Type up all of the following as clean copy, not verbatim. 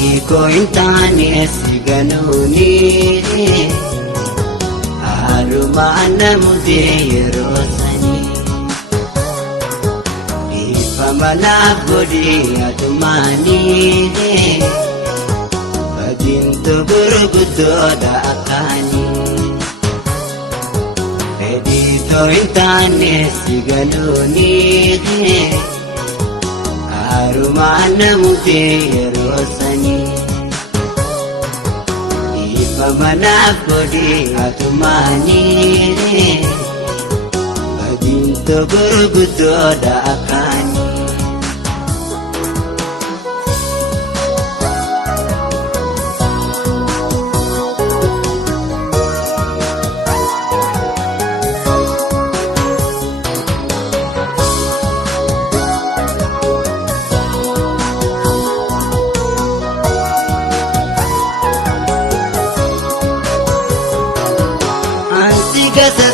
Iko intane siganuni arumana mudirosani ifamana godi atumani badinto burgudo da akani edito intane siganuni arumana mudirosani ifamana godi atumani badinto burgudo da akani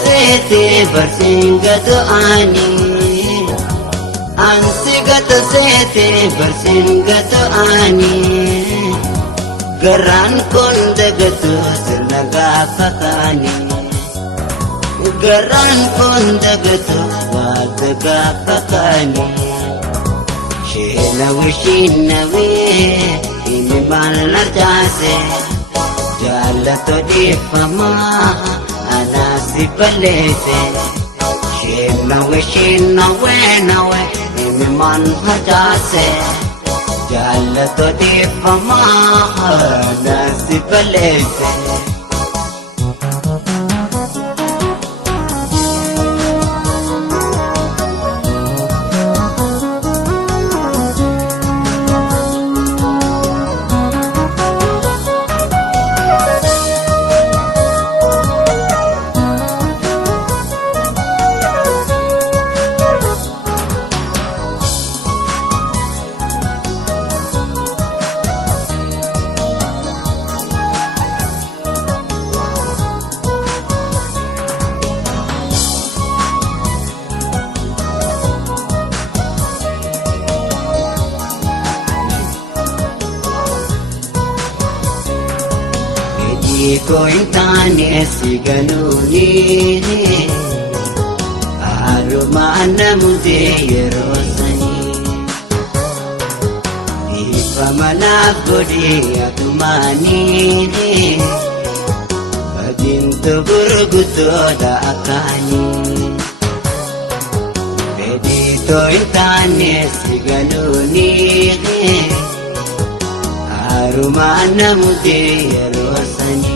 Sete bersinggato ani ansigato sete bersinggato ani geran kondagato sirnaga pakani geran kondagato wadaga pakani shinawi ini malar jase jalato di fama anasi balete shinawe imi man hajase jalato di fama anasi balete Iko intane siganuni arumana mudirosani ifamana godi atumani badinto burgudo da akani edito intane siganuni arumana mudirosani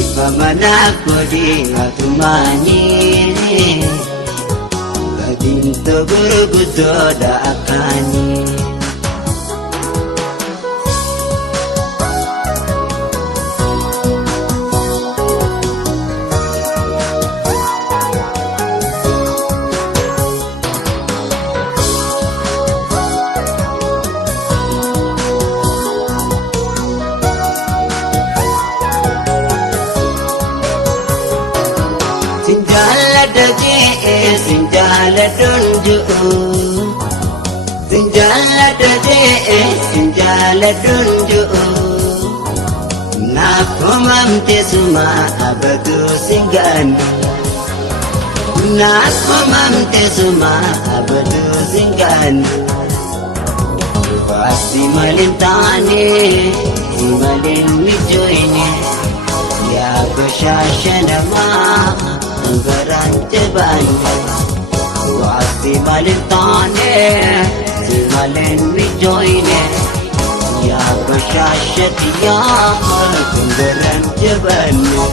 ifamana godi atumani badinto burgudo da akani Sinjala dunju sinjala dade sinjala dunju na komamte suma abadu singandu na komamte suma abadu singandu wasi malintane simalin mijoine ya bashashanama geran jebanya wasi malintane simalin mijoine ya bashashat ya geran jebanya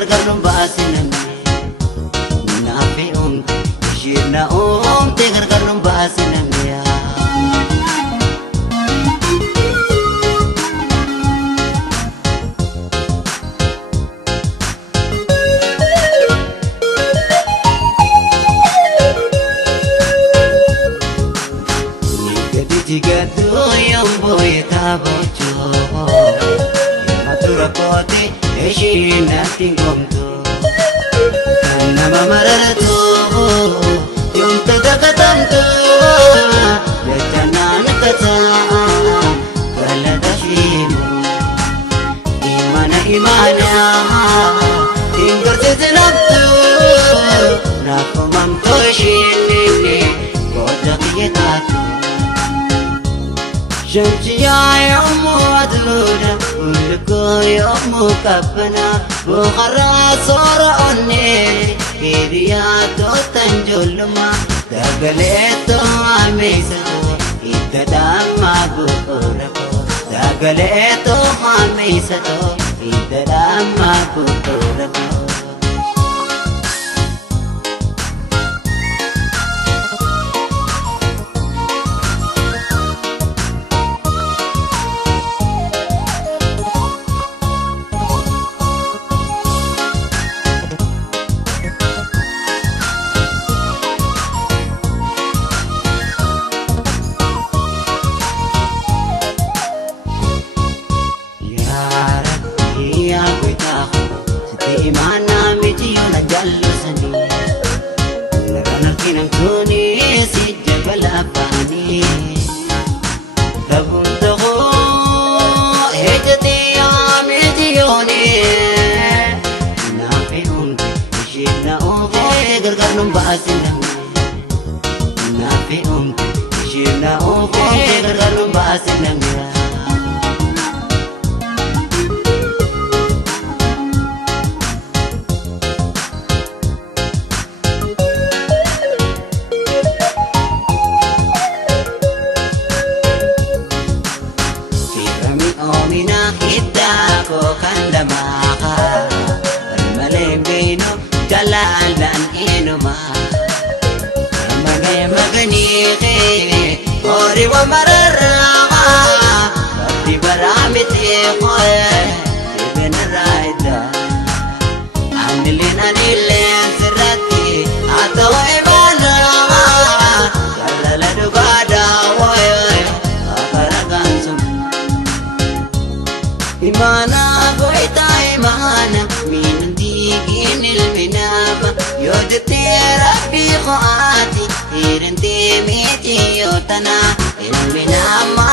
gargar nung baasin namin Nafi ishir na gargar nung baasin namin Tigado yung boy tabocho Matura kote eshin nating komto Kana mamararato yung tadakatanto Lechanan kata kaladashimo Imana tinggal sezenapto Napamamto shinini kodak yetatu Shamsiya yomu adluda Ulko yomu kapana Bukhara sora onne Kiriyato tanjulma Dagaleto amisato Itadama bukurako Dagaleto amisato Itadama bukurako Imana miti yuna jallo sani Naganar kinang tuni si jabala pani Rabunta ko ejati miti yuni Nafi ishir na gargar nung baasin namin Nafi ishir na gargar nung baasin namin Minakita ko kanda maka Malembino jalalan inuma Maganiki Ori wa mararama Pati baramit ikoy Ibinaraida Anilin sirati Ato imana Kalalagada woy Akaragan sumpa Imana ko ita imana Minuntigin ilminama Yodetera biko ati Iranti miti yotana Ilminama